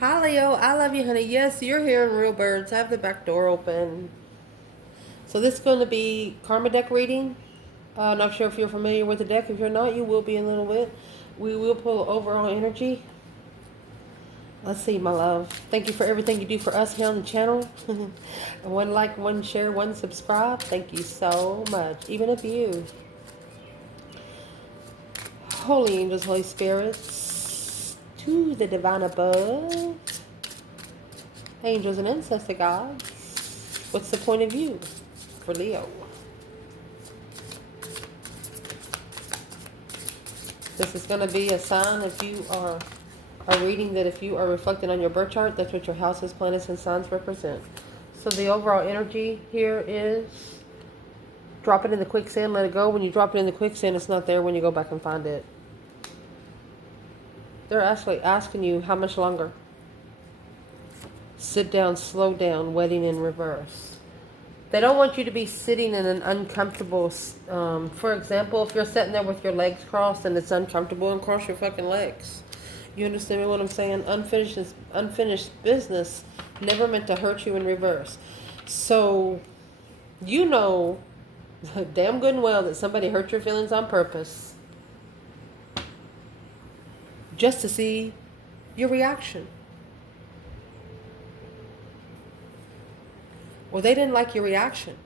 Hi, Leo. I love you, honey. Yes, you're here in Real Birds. I have the back door open. So this is going to be Karma deck reading. Not sure if you're familiar with the deck. If you're not, you will be in a little bit. We will pull overall energy. Let's see, my love. Thank you for everything you do for us here on the channel. One like, one share, one subscribe. Thank you so much. Even of you. Holy angels, Holy spirits, to the divine above, angels and ancestor gods. What's the point of view for Leo? This is going to be a sign if you are reading that if you are reflecting on your birth chart, that's what your houses, planets, and signs represent. So the overall energy here is drop it in the quicksand, let it go. When you drop it in the quicksand, it's not there when you go back and find it. They're actually asking you how much longer. Sit down, slow down, wedding in reverse. They don't want you to be sitting in an uncomfortable, for example, if you're sitting there with your legs crossed and it's uncomfortable, and cross your fucking legs. You understand what I'm saying? Unfinished business never meant to hurt you in reverse. So, you know damn good and well that somebody hurt your feelings on purpose just to see your reaction. Or they didn't like your reaction.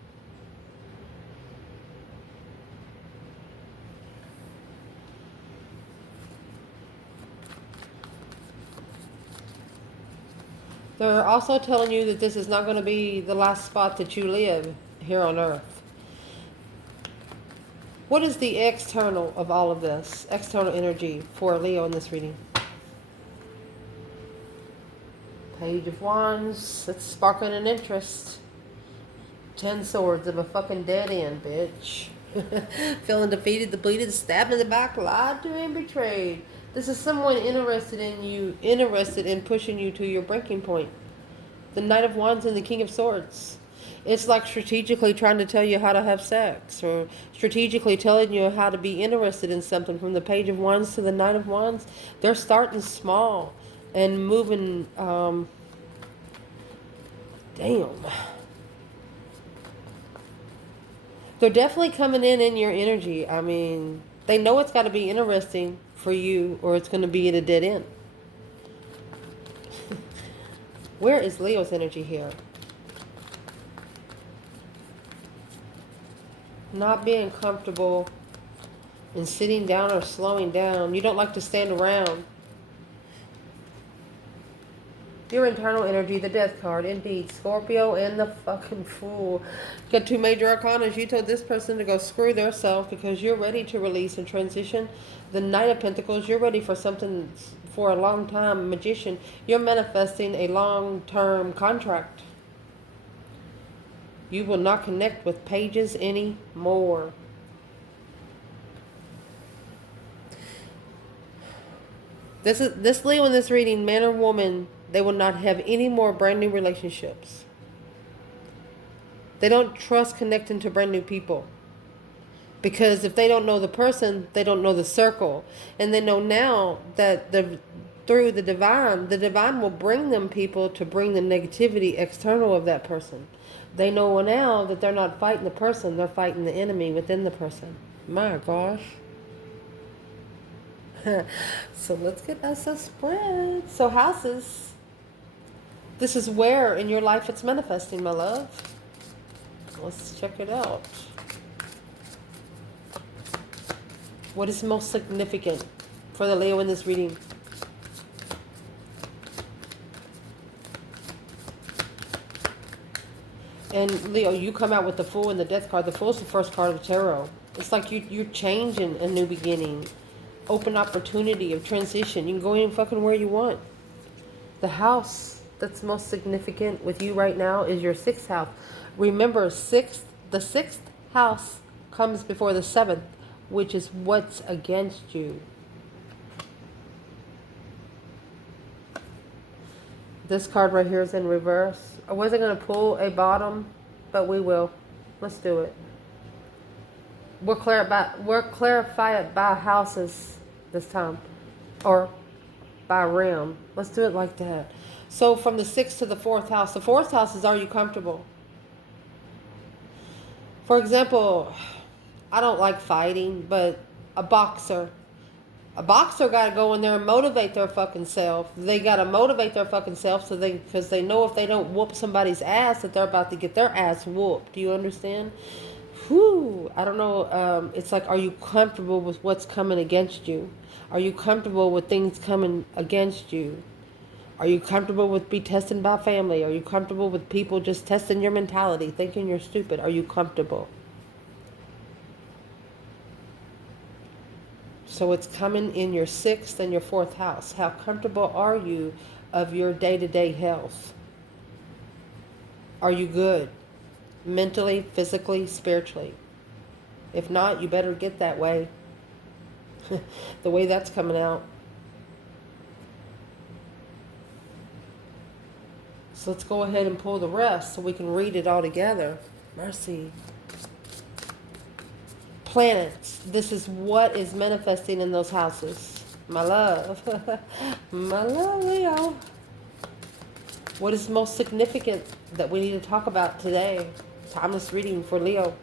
They're also telling you that this is not going to be the last spot that you live here on Earth. What is the external of all of this? External energy for Leo in this reading. Page of Wands. It's sparkling an interest. 10 swords of a fucking dead end, bitch. Feeling defeated, depleted, stabbed in the back, lied to and betrayed. This is someone interested in you, interested in pushing you to your breaking point. The Knight of Wands and the King of Swords. It's like strategically trying to tell you how to have sex, or strategically telling you how to be interested in something. From the Page of Wands to the Knight of Wands, they're starting small and moving. Damn. They're definitely coming in your energy. I mean, they know it's got to be interesting for you, or it's going to be at a dead end. Where is Leo's energy here? Not being comfortable and sitting down or slowing down. You don't like to stand around. Your internal energy, the death card, indeed. Scorpio and the fucking fool. Got two major arcanas. You told this person to go screw their self because you're ready to release and transition. The Knight of Pentacles, you're ready for something for a long time. Magician, you're manifesting a long-term contract. You will not connect with pages anymore. This Leo in this reading, man or woman, they will not have any more brand new relationships. They don't trust connecting to brand new people. Because if they don't know the person, they don't know the circle. And they know now that through the divine will bring them people to bring the negativity external of that person. They know now that they're not fighting the person, they're fighting the enemy within the person. My gosh. So let's get us a spread. So houses. This is where in your life it's manifesting, my love. Let's check it out. What is most significant for the Leo in this reading? And Leo, you come out with the Fool and the Death card. The Fool is the first card of the tarot. It's like you're changing a new beginning. Open opportunity of transition. You can go in fucking where you want. The house that's most significant with you right now is your 6th house. Remember, the 6th house comes before the 7th, which is what's against you. This card right here is in reverse. I wasn't going to pull a bottom, but we will. Let's do it. We'll clarify it by houses this time. Or by realm. Let's do it like that. So from the 6th to the 4th house. The 4th house is, are you comfortable? For example, I don't like fighting, but a boxer. A boxer got to go in there and motivate their fucking self. They got to motivate their fucking self because they know if they don't whoop somebody's ass that they're about to get their ass whooped. Do you understand? Whew. I don't know. It's like, are you comfortable with what's coming against you? Are you comfortable with things coming against you? Are you comfortable with be tested by family? Are you comfortable with people just testing your mentality, thinking you're stupid? Are you comfortable? So it's coming in your 6th and your 4th house. How comfortable are you of your day-to-day health? Are you good? Mentally, physically, spiritually? If not, you better get that way. The way that's coming out. So let's go ahead and pull the rest so we can read it all together. Mercy. Planets. This is what is manifesting in those houses. My love. My love, Leo. What is most significant that we need to talk about today? Timeless reading for Leo.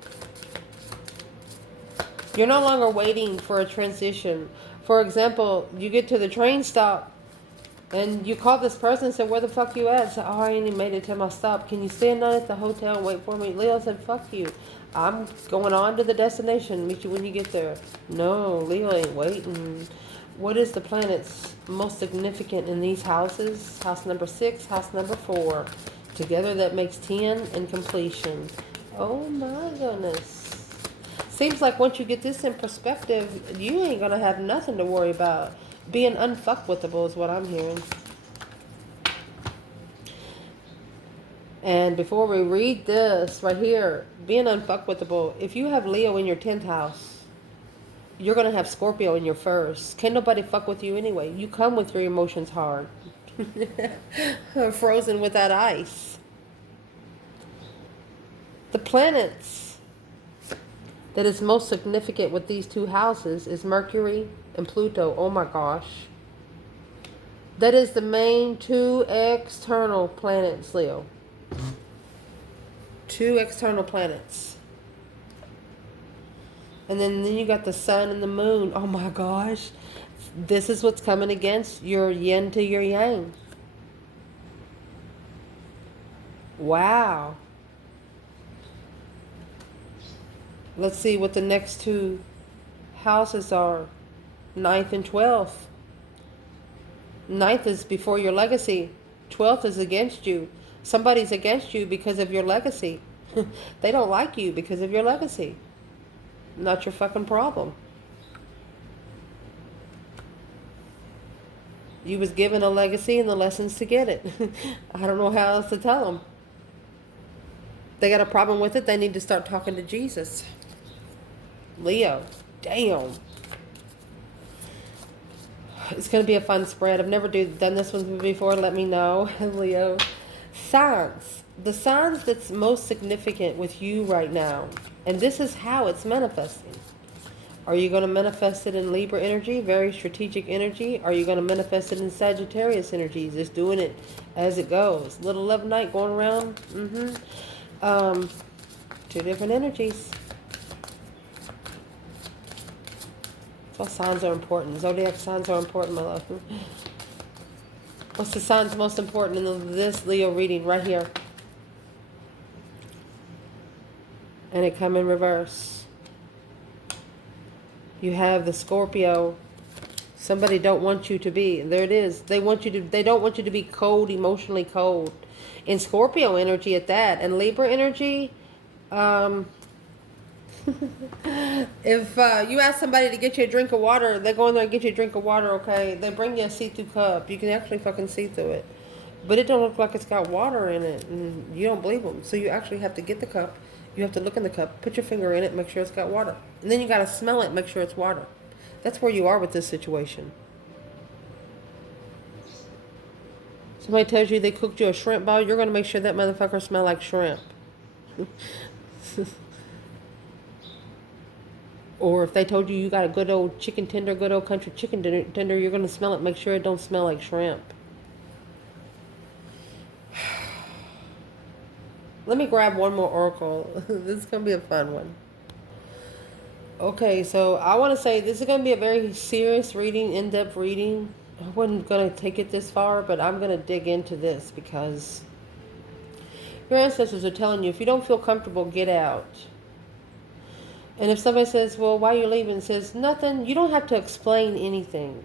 You're no longer waiting for a transition. For example, you get to the train stop and you call this person and say, where the fuck you at? Say, oh, I ain't even made it to my stop. Can you stay a night at the hotel and wait for me? Leo said, fuck you. I'm going on to the destination. Meet you when you get there. No, Leo ain't waiting. What is the planets most significant in these houses? House number 6, house number 4. Together that makes 10 and completion. Oh my goodness. Seems like once you get this in perspective, you ain't going to have nothing to worry about. Being unfuckwithable is what I'm hearing. And before we read this right here, being unfuckwithable, if you have Leo in your 10th house, you're going to have Scorpio in your 1st. Can't nobody fuck with you anyway. You come with your emotions hard. Frozen with that ice. The planets that is most significant with these two houses is Mercury and Pluto. Oh my gosh. That is the main 2 external planets, Leo. 2 external planets. And then you got the sun and the moon. Oh my gosh. This is what's coming against your yin to your yang. Wow. Let's see what the next 2 houses are. 9th and 12th. 9th is before your legacy. 12th is against you. Somebody's against you because of your legacy. They don't like you because of your legacy. Not your fucking problem. You was given a legacy and the lessons to get it. I don't know how else to tell them. They got a problem with it, they need to start talking to Jesus. Leo, damn. It's going to be a fun spread. I've never done this one before. Let me know. Leo. Signs. The signs that's most significant with you right now. And this is how it's manifesting. Are you going to manifest it in Libra energy? Very strategic energy. Are you going to manifest it in Sagittarius energy? Just doing it as it goes. Little love night going around. 2 different energies. All signs are important. Zodiac signs are important, my love. What's the signs most important in this Leo reading right here? And it come in reverse. You have the Scorpio. Somebody don't want you to be. There it is. They don't want you to be cold, emotionally cold. In Scorpio energy at that. And Libra energy, if you ask somebody to get you a drink of water, they go in there and get you a drink of water, okay? They bring you a see-through cup. You can actually fucking see through it. But it don't look like it's got water in it. And you don't believe them. So you actually have to get the cup. You have to look in the cup, put your finger in it, make sure it's got water. And then you got to smell it, make sure it's water. That's where you are with this situation. Somebody tells you they cooked you a shrimp ball, you're going to make sure that motherfucker smell like shrimp. Or if they told you you got a good old chicken tender, good old country chicken tender, you're going to smell it. Make sure it don't smell like shrimp. Let me grab one more oracle. This is going to be a fun one. Okay, so I want to say this is going to be a very serious reading, in-depth reading. I wasn't going to take it this far, but I'm going to dig into this because your ancestors are telling you, if you don't feel comfortable, get out. And if somebody says, well, why are you leaving? Says, nothing. You don't have to explain anything.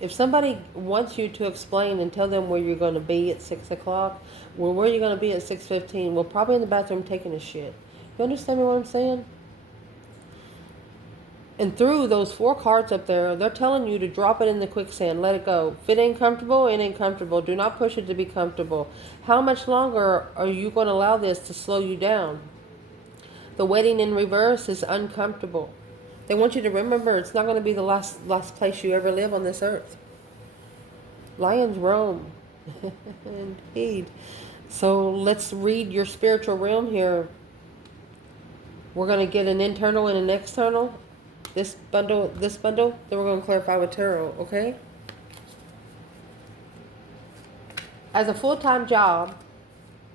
If somebody wants you to explain and tell them where you're going to be at 6 o'clock, well, where you're going to be at 6:15, well, probably in the bathroom taking a shit. You understand what I'm saying? And through those 4 cards up there, they're telling you to drop it in the quicksand. Let it go. If it ain't comfortable, it ain't comfortable. Do not push it to be comfortable. How much longer are you going to allow this to slow you down? The wedding in reverse is uncomfortable. They want you to remember it's not going to be the last place you ever live on this earth. Lions roam. Indeed. So let's read your spiritual realm here. We're going to get an internal and an external. This bundle, then we're going to clarify with tarot, okay? As a full-time job,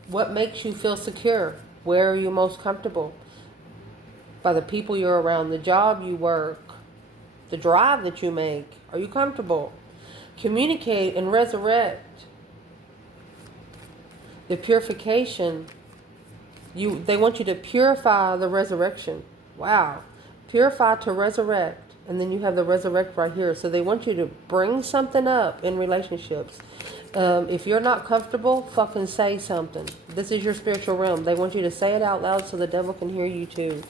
what makes you feel secure? Where are you most comfortable? By the people you're around, the job you work, the drive that you make. Are you comfortable? Communicate and resurrect. The purification. They want you to purify the resurrection. Wow. Purify to resurrect. And then you have the resurrect right here. So they want you to bring something up in relationships. If you're not comfortable, fucking say something. This is your spiritual realm. They want you to say it out loud so the devil can hear you too.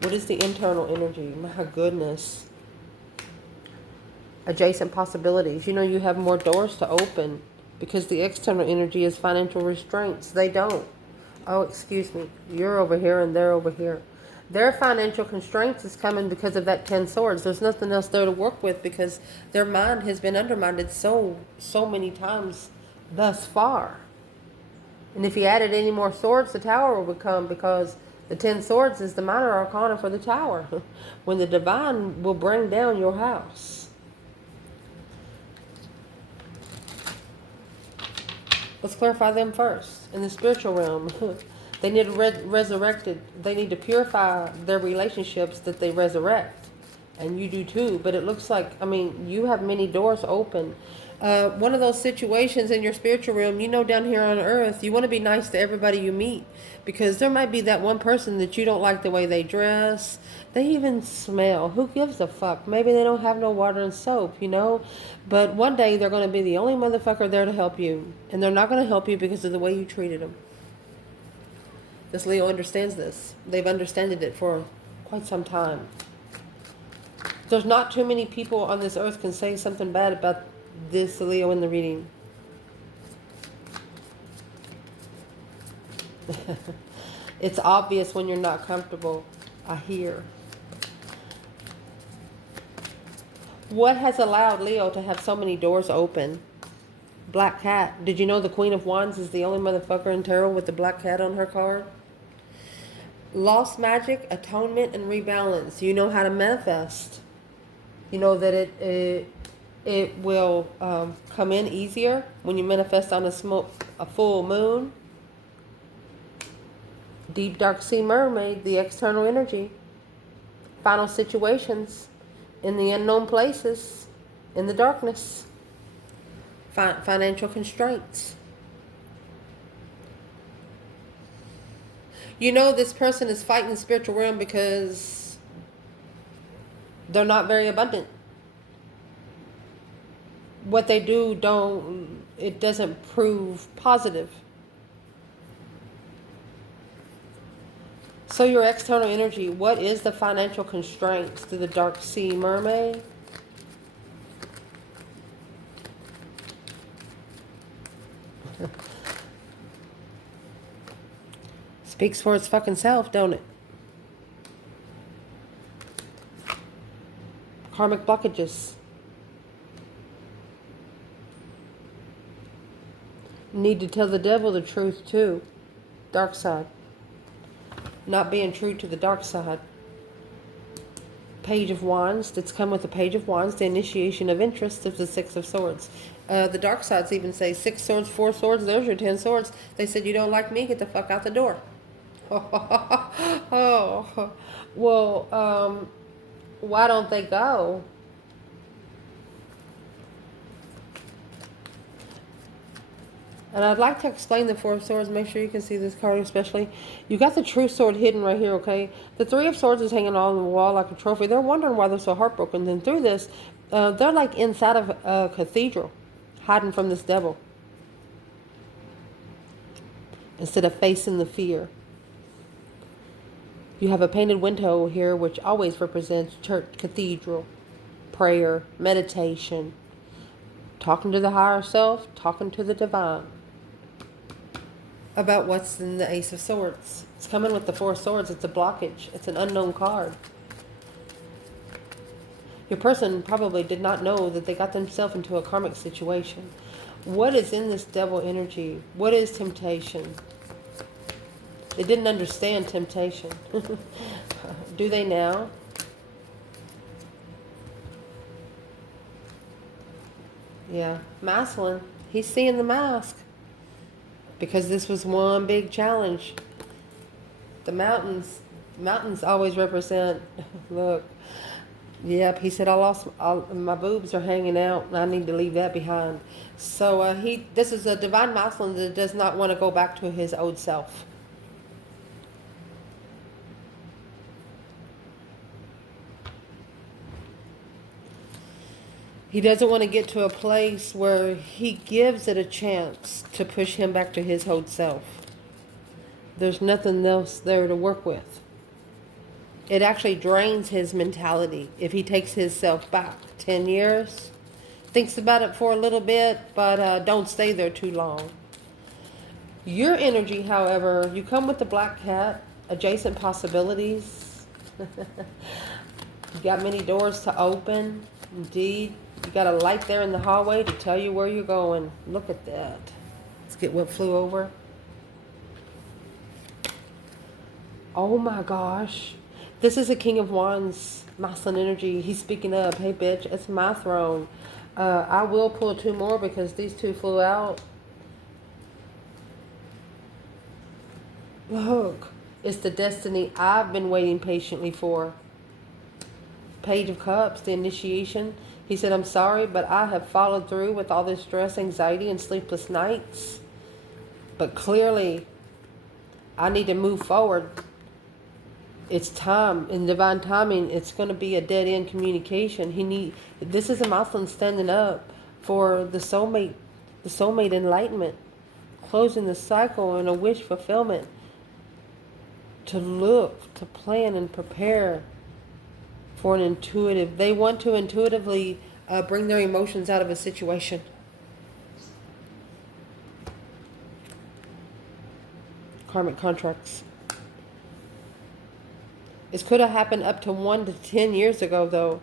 What is the internal energy? My goodness. Adjacent possibilities. You know, you have more doors to open because the external energy is financial restraints. They don't. Oh, excuse me. You're over here and they're over here. Their financial constraints is coming because of that 10 swords. There's nothing else there to work with because their mind has been undermined so many times thus far. And if you added any more swords, the tower will become, because the 10 swords is the minor arcana for the tower. When the divine will bring down your house. Let's clarify them first. In the spiritual realm, they need to resurrected. They need to purify their relationships that they resurrect. And you do too. But it looks like, I mean, you have many doors open. One of those situations in your spiritual realm, you know, down here on earth, you want to be nice to everybody you meet. Because there might be that one person that you don't like the way they dress. They even smell. Who gives a fuck? Maybe they don't have no water and soap, you know. But one day they're going to be the only motherfucker there to help you. And they're not going to help you because of the way you treated them. This Leo understands this. They've understood it for quite some time. There's not too many people on this earth can say something bad about this Leo in the reading. It's obvious when you're not comfortable. I hear. What has allowed Leo to have so many doors open? Black cat. Did you know the Queen of Wands is the only motherfucker in tarot with the black cat on her card? Lost magic, atonement, and rebalance. You know how to manifest. You know that it will come in easier when you manifest on a full moon. Deep dark sea mermaid, the external energy. Final situations in the unknown places, in the darkness. Financial constraints. You know this person is fighting the spiritual realm because they're not very abundant. What they do it doesn't prove positive. So your external energy, what is the financial constraints to the dark sea mermaid? Speaks for its fucking self, don't it? Karmic blockages. Need to tell the devil the truth too. Dark side. Not being true to the dark side. Page of Wands. That's come with the Page of Wands. The initiation of interest of the Six of Swords. The dark sides even say 6 swords, 4 swords. There's your 10 swords. They said, you don't like me, get the fuck out the door. Oh, well, why don't they go? And I'd like to explain the Four of Swords. Make sure you can see this card especially. You got the True Sword hidden right here, okay? The Three of Swords is hanging on the wall like a trophy. They're wondering why they're so heartbroken. Then through this, they're like inside of a cathedral, hiding from this devil. Instead of facing the fear. You have a painted window here, which always represents church, cathedral, prayer, meditation, talking to the higher self, talking to the divine. About what's in the Ace of Swords. It's coming with the Four of Swords. It's a blockage. It's an unknown card. Your person probably did not know that they got themselves into a karmic situation. What is in this devil energy? What is temptation? They didn't understand temptation. Do they now? Yeah, masculine. He's seeing the mask. Because this was one big challenge. The mountains always represent, look, yep, he said, my boobs are hanging out and I need to leave that behind. So this is a divine masculine that does not want to go back to his old self. He doesn't want to get to a place where he gives it a chance to push him back to his old self. There's nothing else there to work with. It actually drains his mentality if he takes his self back 10 years. Thinks about it for a little bit, but don't stay there too long. Your energy, however, you come with the black cat, adjacent possibilities. You got many doors to open. Indeed. You got a light there in the hallway to tell you where you're going. Look at that. Let's get what flew over. Oh my gosh. This is a King of Wands, masculine energy. He's speaking up. Hey bitch, it's my throne. I will pull 2 more because these 2 flew out. Look. It's the destiny I've been waiting patiently for. Page of Cups, the initiation. He said, I'm sorry, but I have followed through with all this stress, anxiety, and sleepless nights. But clearly, I need to move forward. It's time. In divine timing, it's going to be a dead-end communication. This is a masculine standing up for the soulmate enlightenment. Closing the cycle and a wish fulfillment. To look, to plan, and prepare for an intuitive. They want to intuitively bring their emotions out of a situation. Karmic contracts. This could have happened up to 1 to 10 years ago, though.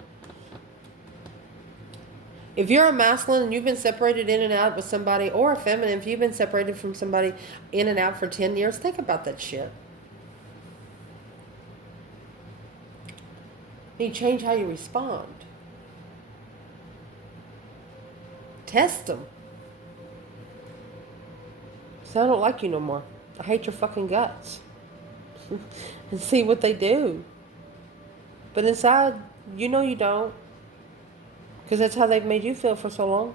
If you're a masculine and you've been separated in and out with somebody, or a feminine, if you've been separated from somebody in and out for 10 years, think about that shit. You change how you respond. Test them. So I don't like you no more. I hate your fucking guts. And see what they do. But inside, you know you don't. Because that's how they've made you feel for so long.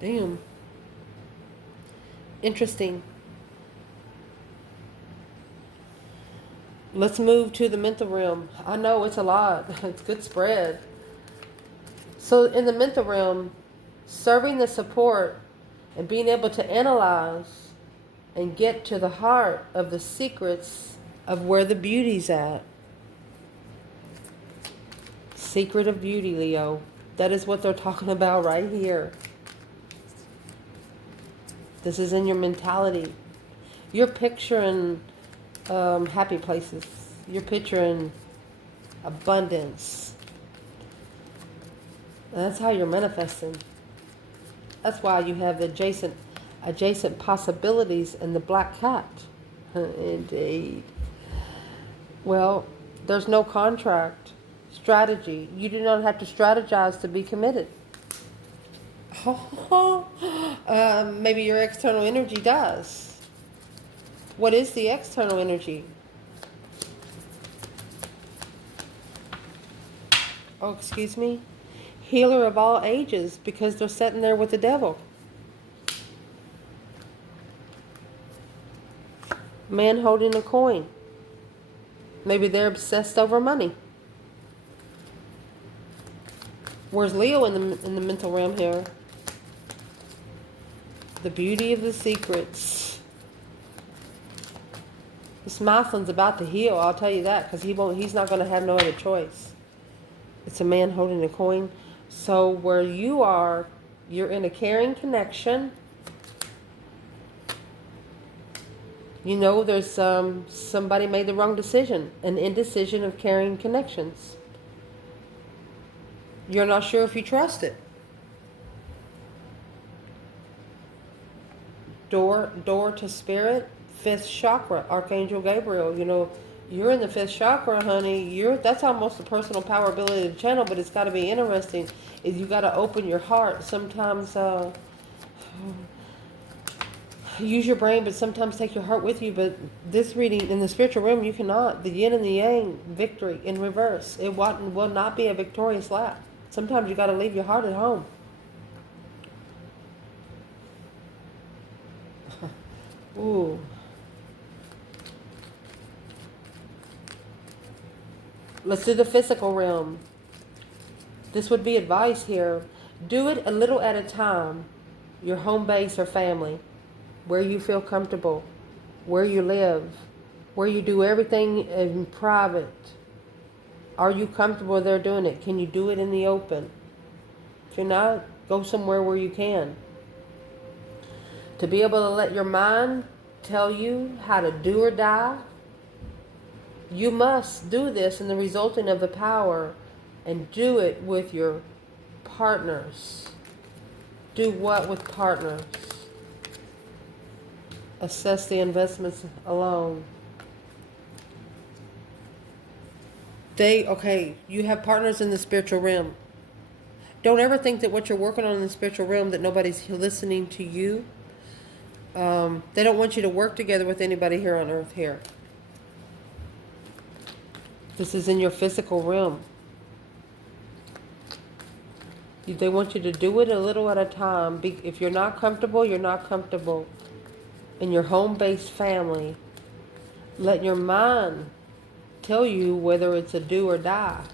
Damn. Interesting. Let's move to the mental realm. I know it's a lot. It's good spread. So in the mental realm, serving the support and being able to analyze and get to the heart of the secrets of where the beauty's at. Secret of beauty, Leo. That is what they're talking about right here. This is in your mentality. You're picturing happy places. You're picturing abundance. And that's how you're manifesting. That's why you have the adjacent possibilities in the black cat. Indeed. Well, there's no contract. Strategy. You do not have to strategize to be committed. Maybe your external energy does. What is the external energy? Oh, excuse me? Healer of all ages, because they're sitting there with the devil. Man holding a coin. Maybe they're obsessed over money. Where's Leo in the mental realm here? The beauty of the secrets. This Mathlin's about to heal, I'll tell you that, because he's not going to have no other choice. It's a man holding a coin. So where you are, you're in a caring connection. You know there's somebody made the wrong decision, an indecision of caring connections. You're not sure if you trust it. Door to spirit, 5th chakra, Archangel Gabriel. You know, you're in the 5th chakra, honey. That's almost a personal power ability to channel, but it's got to be interesting. Is you got to open your heart. Sometimes use your brain, but sometimes take your heart with you. But this reading in the spiritual realm, you cannot. The yin and the yang, victory in reverse. It will not be a victorious lap. Sometimes you got to leave your heart at home. Ooh. Let's do the physical realm. This would be advice here. Do it a little at a time. Your home base or family. Where you feel comfortable. Where you live. Where you do everything in private. Are you comfortable there doing it? Can you do it in the open? If you're not, go somewhere where you can. To be able to let your mind tell you how to do or die, you must do this in the resulting of the power, and do it with your partners. Do what with partners? Assess the investments alone. You have partners in the spiritual realm. Don't ever think that what you're working on in the spiritual realm, that nobody's listening to you. They don't want you to work together with anybody here on earth here. This is in your physical realm. They want you to do it a little at a time. If you're not comfortable, you're not comfortable. In your home-based family, let your mind tell you whether it's a do or die.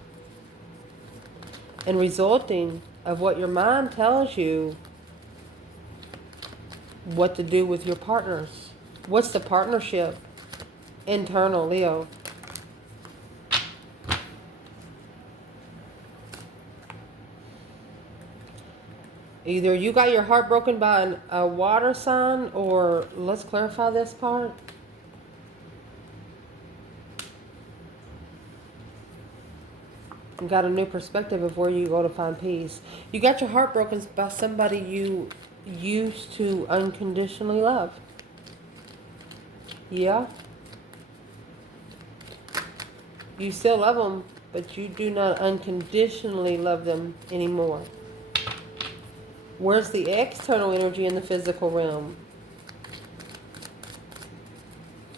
And resulting of what your mind tells you, what to do with your partners. What's the partnership? Internal, Leo. Either you got your heart broken by a water sign, or let's clarify this part. You got a new perspective of where you go to find peace. You got your heart broken by somebody you used to unconditionally love. Yeah. You still love them, but you do not unconditionally love them anymore. Where's the external energy in the physical realm?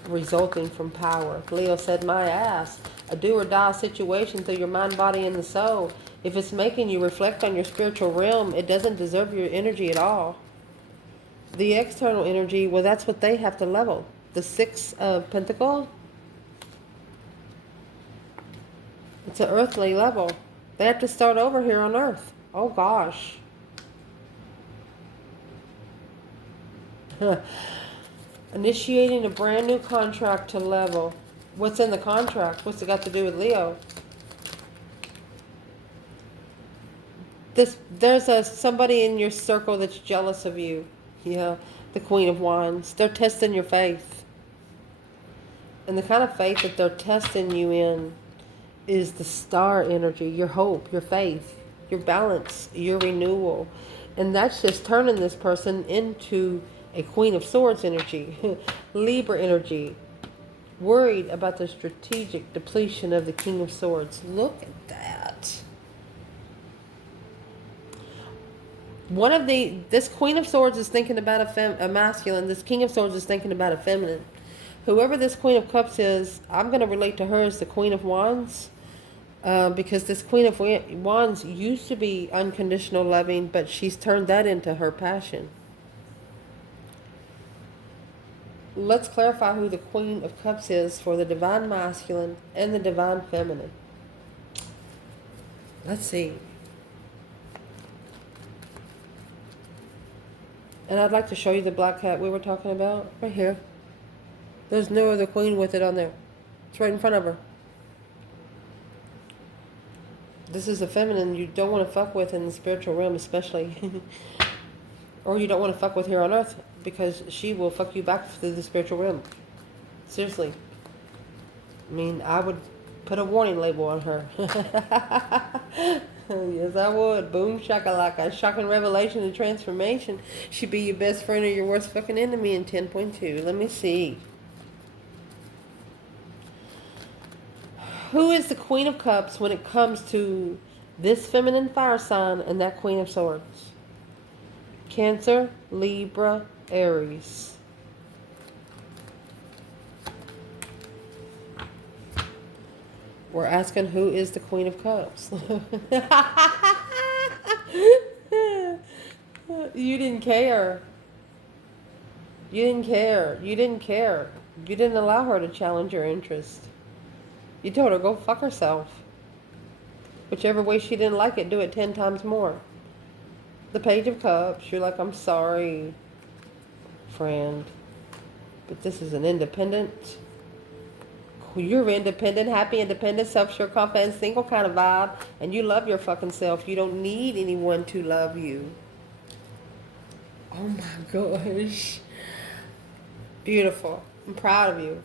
Resulting from power. Leo said, my ass. A do or die situation through your mind, body, and the soul. If it's making you reflect on your spiritual realm, it doesn't deserve your energy at all. The external energy, well, that's what they have to level. The 6 of Pentacles. It's an earthly level. They have to start over here on earth. Oh, gosh. Initiating a brand new contract to level. What's in the contract? What's it got to do with Leo? There's somebody in your circle that's jealous of you. Yeah, the Queen of Wands. They're testing your faith. And the kind of faith that they're testing you in is the star energy, your hope, your faith, your balance, your renewal. And that's just turning this person into a Queen of Swords energy, Libra energy. Worried about the strategic depletion of the King of Swords. Look at that. This Queen of Swords is thinking about a masculine. This King of Swords is thinking about a feminine. Whoever this Queen of Cups is, I'm going to relate to her as the Queen of Wands. Because this Queen of Wands used to be unconditional loving, but she's turned that into her passion. Let's clarify who the Queen of Cups is for the Divine Masculine and the Divine Feminine. Let's see. And I'd like to show you the black cat we were talking about. Right here. There's no other queen with it on there. It's right in front of her. This is a feminine you don't want to fuck with in the spiritual realm, especially. Or you don't want to fuck with here on earth, because she will fuck you back through the spiritual realm. Seriously. I mean, I would put a warning label on her. Yes, I would. Boom, shakalaka. Shocking revelation and transformation. She'd be your best friend or your worst fucking enemy in 10.2. Let me see. Who is the Queen of Cups when it comes to this feminine fire sign and that Queen of Swords? Cancer, Libra, Aries. We're asking who is the Queen of Cups. You didn't care. You didn't care. You didn't care. You didn't allow her to challenge your interest. You told her go fuck herself. Whichever way she didn't like it, do it 10 times more. The Page of Cups, you're like, I'm sorry, friend, but this is an independent, you're independent, happy, independent, self-sure, confident, single kind of vibe, and you love your fucking self. You don't need anyone to love you. Oh my gosh. Beautiful. I'm proud of you.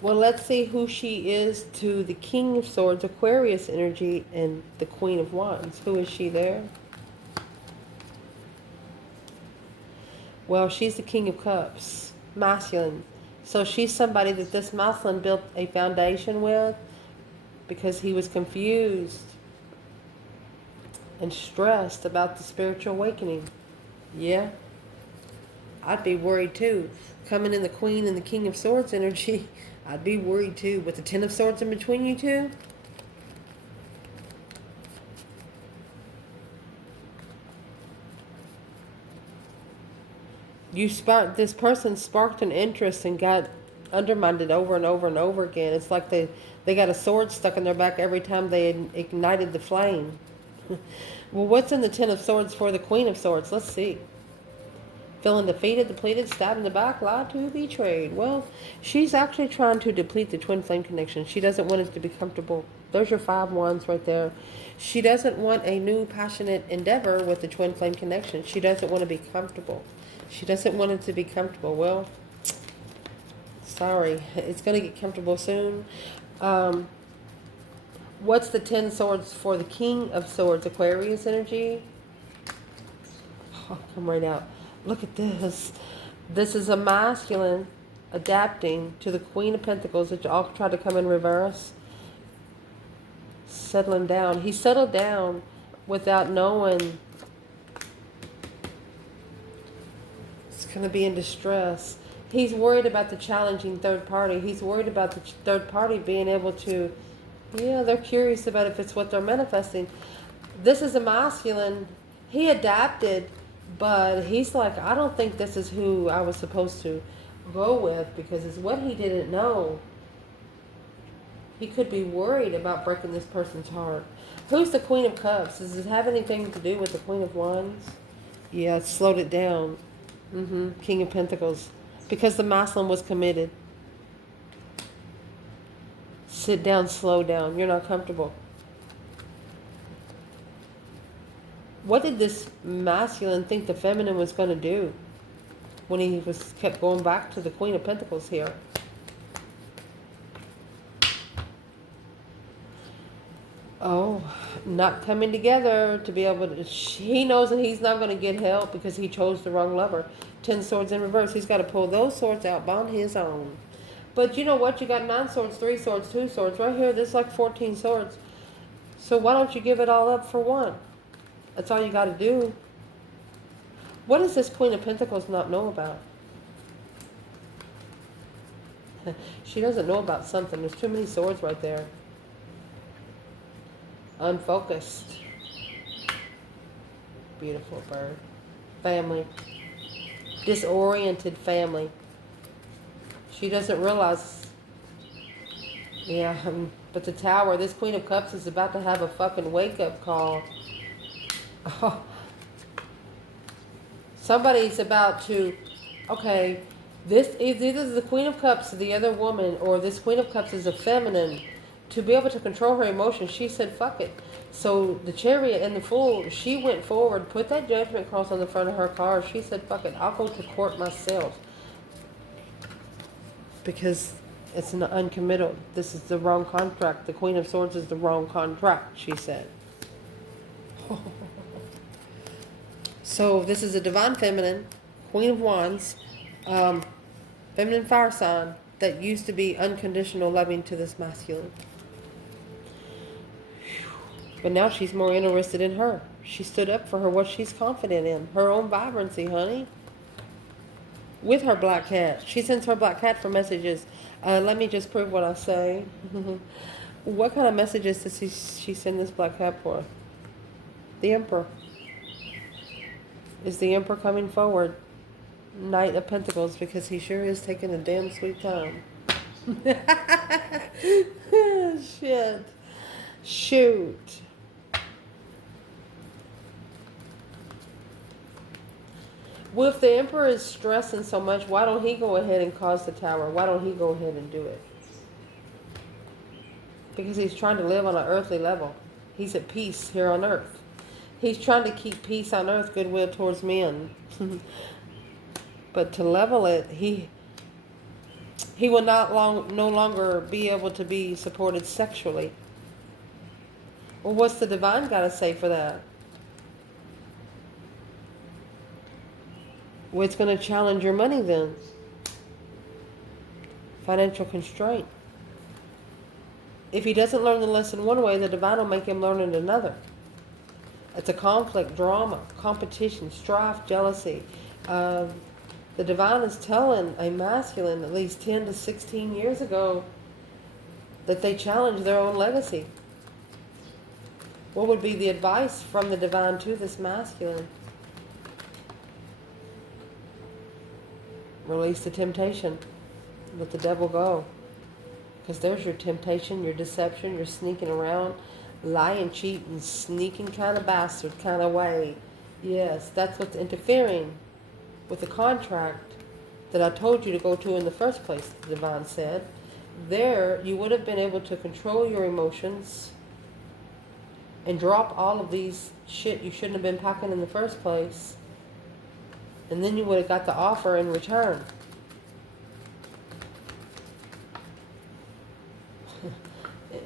Well, let's see who she is to the King of Swords, Aquarius energy, and the Queen of Wands. Who is she there? Well, she's the King of Cups, masculine. So she's somebody that this masculine built a foundation with because he was confused and stressed about the spiritual awakening. Yeah. I'd be worried too. Coming in the Queen and the King of Swords energy, I'd be worried too. With the Ten of Swords in between you two. This person sparked an interest and got undermined over and over and over again. It's like they got a sword stuck in their back every time they ignited the flame. Well, what's in the Ten of Swords for the Queen of Swords? Let's see. Feeling defeated, depleted, stabbed in the back, lied to, betrayed. Well, she's actually trying to deplete the twin flame connection. She doesn't want it to be comfortable. There's your 5 wands right there. She doesn't want a new passionate endeavor with the twin flame connection. She doesn't want to be comfortable. She doesn't want it to be comfortable. Well, sorry. It's going to get comfortable soon. What's the 10 swords for the King of Swords? Aquarius energy. Oh, come right out. Look at this. This is a masculine adapting to the Queen of Pentacles that all tried to come in reverse. Settling down. He settled down without knowing. It's going to be in distress. He's worried about the challenging third party. He's worried about the third party being able to, yeah, they're curious about if it's what they're manifesting. This is a masculine. He adapted. But he's like, I don't think this is who I was supposed to go with, because it's what he didn't know. He could be worried about breaking this person's heart. Who's the Queen of Cups? Does it have anything to do with the Queen of Wands? Yeah, it slowed it down. King of Pentacles. Because the masculine was committed. Sit down, slow down. You're not comfortable. What did this masculine think the feminine was going to do when he kept going back to the Queen of Pentacles here? Oh, not coming together to be able to. He knows that he's not going to get help because he chose the wrong lover. 10 swords in reverse. He's got to pull those swords out on his own. But you know what? You got 9 swords, 3 swords, 2 swords. Right here, there's like 14 swords. So why don't you give it all up for one? That's all you got to do. What does this Queen of Pentacles not know about? She doesn't know about something. There's too many swords right there. Unfocused. Beautiful bird. Family. Disoriented family. She doesn't realize. Yeah, but the Tower, this Queen of Cups is about to have a fucking wake-up call. Oh. Somebody's about to, okay, this is either the Queen of Cups, the other woman, or this Queen of Cups is a feminine. To be able to control her emotions, she said, fuck it. So the Chariot and the Fool, she went forward, put that judgment cross on the front of her car. She said, fuck it, I'll go to court myself. Because it's an uncommittal. This is the wrong contract. The Queen of Swords is the wrong contract, she said. So this is a divine feminine, Queen of Wands, feminine fire sign that used to be unconditional loving to this masculine. But now she's more interested in her. She stood up for her, what she's confident in. Her own vibrancy, honey. With her black cat. She sends her black cat for messages. Let me just prove what I say. What kind of messages does she send this black cat for? The Emperor. Is the Emperor coming forward? Knight of Pentacles, because he sure is taking a damn sweet time. Shit. Shoot. Well, if the Emperor is stressing so much, why don't he go ahead and cause the Tower? Why don't he go ahead and do it? Because he's trying to live on an earthly level. He's at peace here on earth. He's trying to keep peace on earth, goodwill towards men. But to level it, he will no longer be able to be supported sexually. Well, what's the divine got to say for that? Well, it's going to challenge your money then. Financial constraint. If he doesn't learn the lesson one way, the divine will make him learn it another. It's a conflict, drama, competition, strife, jealousy. The divine is telling a masculine at least 10 to 16 years ago that they challenge their own legacy. What would be the advice from the divine to this masculine? Release the temptation. Let the devil go. Because there's your temptation, your deception, your sneaking around, lying, cheating, sneaking kind of bastard kind of way. Yes, that's what's interfering with the contract that I told you to go to in the first place, the divine said. There, you would have been able to control your emotions and drop all of these shit you shouldn't have been packing in the first place. And then you would have got the offer in return. Let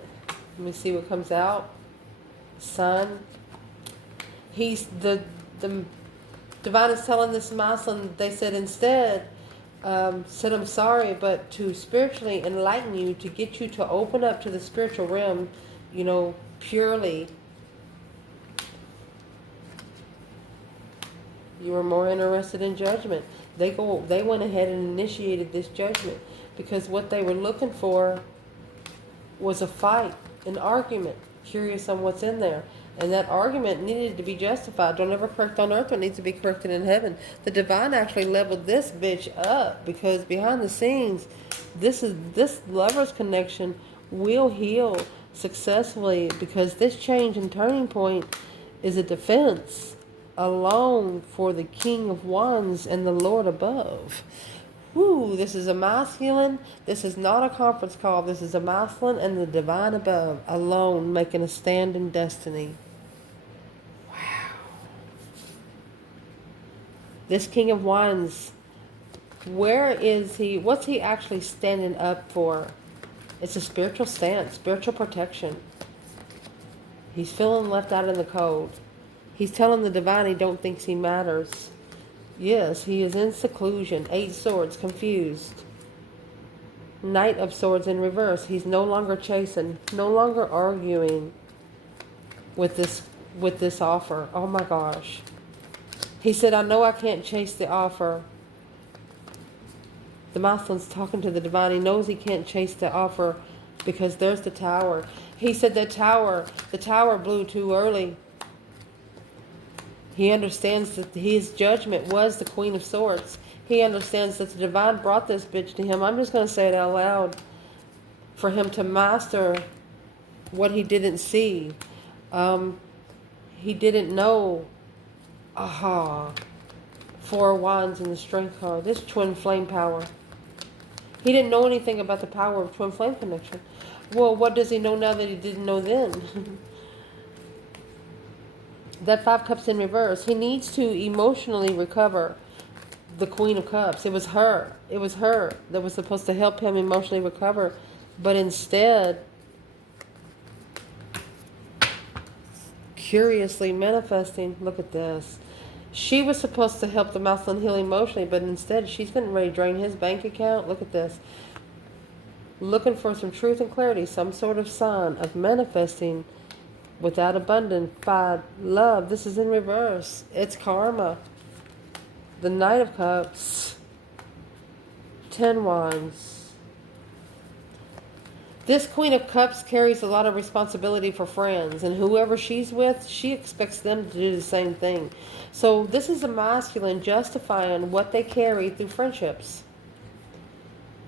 me see what comes out. Sun. The divine is telling this masculine, they said instead, said I'm sorry, but to spiritually enlighten you, to get you to open up to the spiritual realm, you know, purely. You were more interested in judgment. They went ahead and initiated this judgment because what they were looking for was a fight, an argument, curious on what's in there. And that argument needed to be justified. Don't ever correct on earth, it needs to be corrected in heaven. The divine actually leveled this bitch up because behind the scenes, this lover's connection will heal successfully because this change and turning point is a defense alone for the King of Wands and the Lord above. Woo, this is a masculine. This is not a conference call. This is a masculine and the divine above alone making a stand in destiny. Wow. This King of Wands, where is he? What's he actually standing up for? It's a spiritual stance, spiritual protection. He's feeling left out in the cold. He's telling the divine he don't think he matters. Yes, he is in seclusion. 8 swords, confused. Knight of Swords in reverse. He's no longer chasing, no longer arguing with this offer. Oh my gosh. He said, I know I can't chase the offer. The masculine's talking to the divine. He knows he can't chase the offer because there's the tower. He said the tower blew too early. He understands that his judgment was the Queen of Swords. He understands that the divine brought this bitch to him. I'm just going to say it out loud. For him to master what he didn't see. He didn't know. Aha. 4 wands in the strength card. This twin flame power. He didn't know anything about the power of twin flame connection. Well, what does he know now that he didn't know then? That 5 cups in reverse. He needs to emotionally recover the Queen of Cups. It was her. It was her that was supposed to help him emotionally recover. But instead, curiously manifesting, look at this. She was supposed to help the masculine heal emotionally, but instead she's getting ready to drain his bank account. Look at this. Looking for some truth and clarity, some sort of sign of manifesting without abundant love. This is in reverse. It's karma. The Knight of Cups. 10 wands. This Queen of Cups carries a lot of responsibility for friends, and whoever she's with, she expects them to do the same thing. So this is a masculine justifying what they carry through friendships.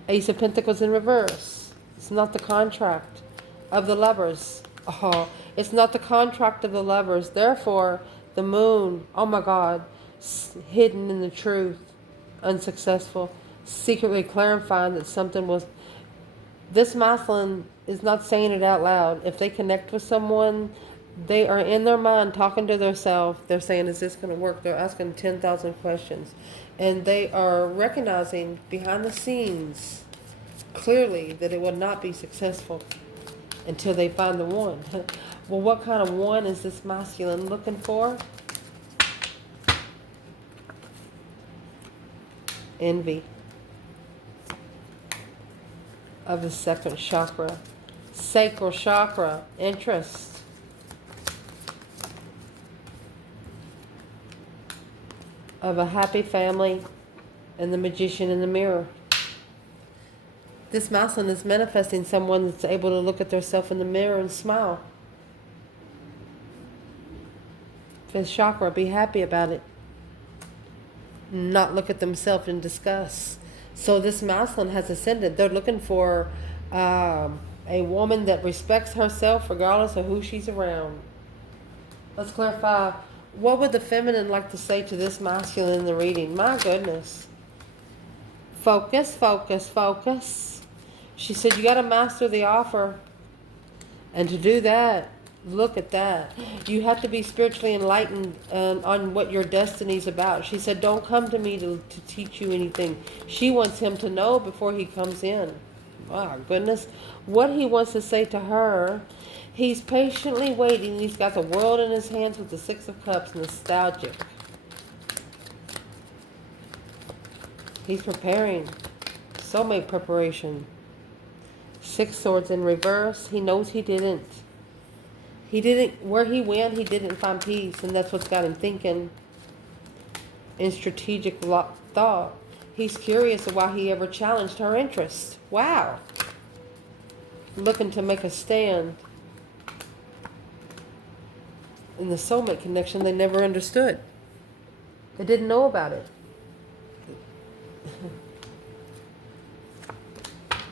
Ace of Pentacles in reverse. It's not the contract of the lovers. Oh, it's not the contract of the lovers. Therefore, the moon, oh my God, hidden in the truth, unsuccessful, secretly clarifying that something was. This masculine is not saying it out loud. If they connect with someone, they are in their mind talking to themselves. They're saying, is this going to work? They're asking 10,000 questions. And they are recognizing behind the scenes clearly that it will not be successful until they find the one. Well, what kind of one is this masculine looking for? Envy of the second chakra. Sacral chakra. Interest. Of a happy family and the magician in the mirror. This masculine is manifesting someone that's able to look at themselves in the mirror and smile. Fifth chakra, be happy about it. Not look at themselves in disgust. So this masculine has ascended. They're looking for a woman that respects herself regardless of who she's around. Let's clarify. What would the feminine like to say to this masculine in the reading? My goodness. Focus, focus, focus. She said you got to master the offer. And to do that, look at that. You have to be spiritually enlightened on what your destiny's about. She said, don't come to me to teach you anything. She wants him to know before he comes in. My goodness. What he wants to say to her, he's patiently waiting. He's got the world in his hands with the 6 of Cups, nostalgic. He's preparing. Soulmate preparation. 6 swords in reverse. He knows he didn't. Where he went, he didn't find peace, and that's what's got him thinking in strategic thought. He's curious of why he ever challenged her interest. Wow. Looking to make a stand. In the soulmate connection, they never understood. They didn't know about it.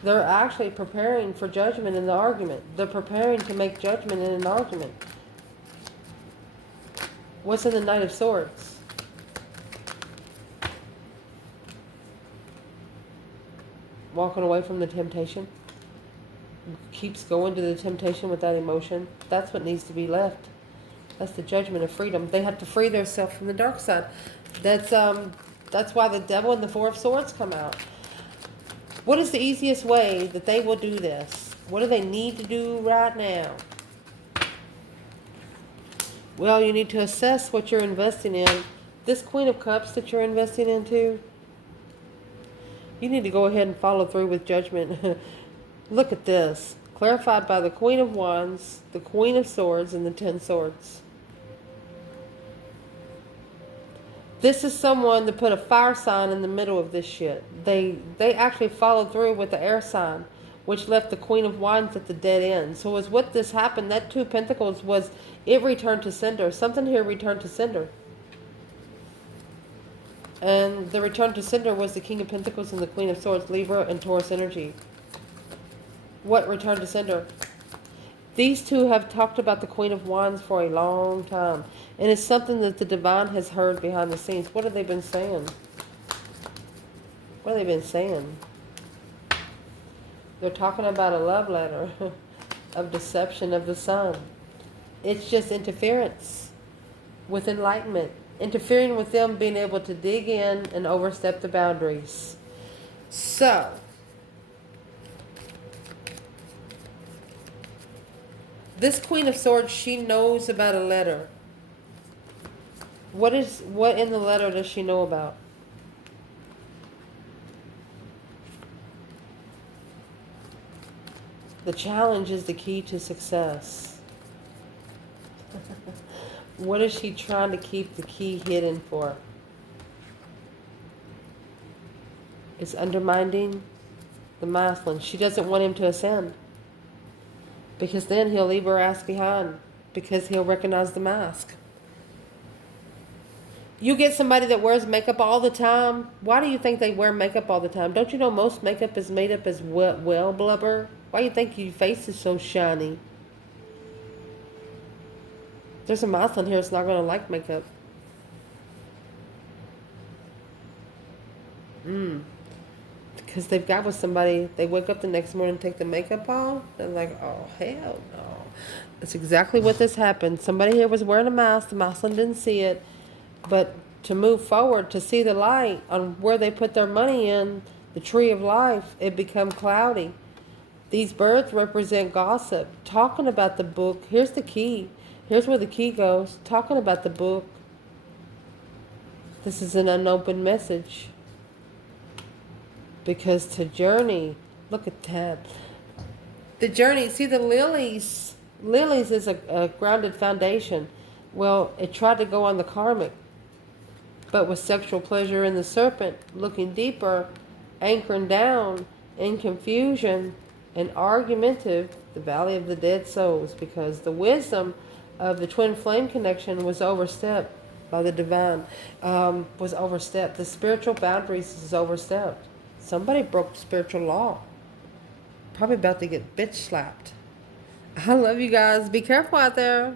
They're actually preparing for judgment in the argument. They're preparing to make judgment in an argument. What's in the Knight of Swords? Walking away from the temptation. Keeps going to the temptation without emotion. That's what needs to be left. That's the judgment of freedom. They have to free themselves from the dark side. That's why the devil and the 4 of Swords come out. What is the easiest way that they will do this? What do they need to do right now? Well, you need to assess what you're investing in. This Queen of Cups that you're investing into, you need to go ahead and follow through with judgment. Look at this. Clarified by the Queen of Wands, the Queen of Swords, and the Ten Swords. This is someone that put a fire sign in the middle of this shit. They actually followed through with the air sign, which left the Queen of Wands at the dead end. So as what this happened, that Two of Pentacles was, it returned to sender. Something here returned to sender. And the return to sender was the King of Pentacles and the Queen of Swords, Libra and Taurus energy. What returned to sender? These two have talked about the Queen of Wands for a long time. And it's something that the divine has heard behind the scenes. What have they been saying? What have they been saying? They're talking about a love letter of deception of the sun. It's just interference with enlightenment. Interfering with them being able to dig in and overstep the boundaries. So, this Queen of Swords, she knows about a letter. What in the letter does she know about? The challenge is the key to success. What is she trying to keep the key hidden for? It's undermining the masculine. She doesn't want him to ascend. Because then he'll leave her ass behind. Because he'll recognize the mask. You get somebody that wears makeup all the time. Why do you think they wear makeup all the time? Don't you know most makeup is made up as well blubber? Why do you think your face is so shiny? There's a masculine here that's not going to like makeup. Because they've got with somebody, they wake up the next morning and take the makeup off. They're like, oh, hell no. That's exactly what this happened. Somebody here was wearing a mask. The masculine didn't see it. But to move forward, to see the light on where they put their money in, the tree of life, it become cloudy. These birds represent gossip. Talking about the book. Here's the key. Here's where the key goes. Talking about the book. This is an unopened message. Because to journey, look at that. The journey, see the lilies. Lilies is a grounded foundation. Well, it tried to go on the karmic. But with sexual pleasure in the serpent, looking deeper, anchoring down, in confusion, and argumentative, the valley of the dead souls. Because the wisdom of the twin flame connection was overstepped by the divine. Was overstepped. The spiritual boundaries is overstepped. Somebody broke spiritual law. Probably about to get bitch slapped. I love you guys. Be careful out there.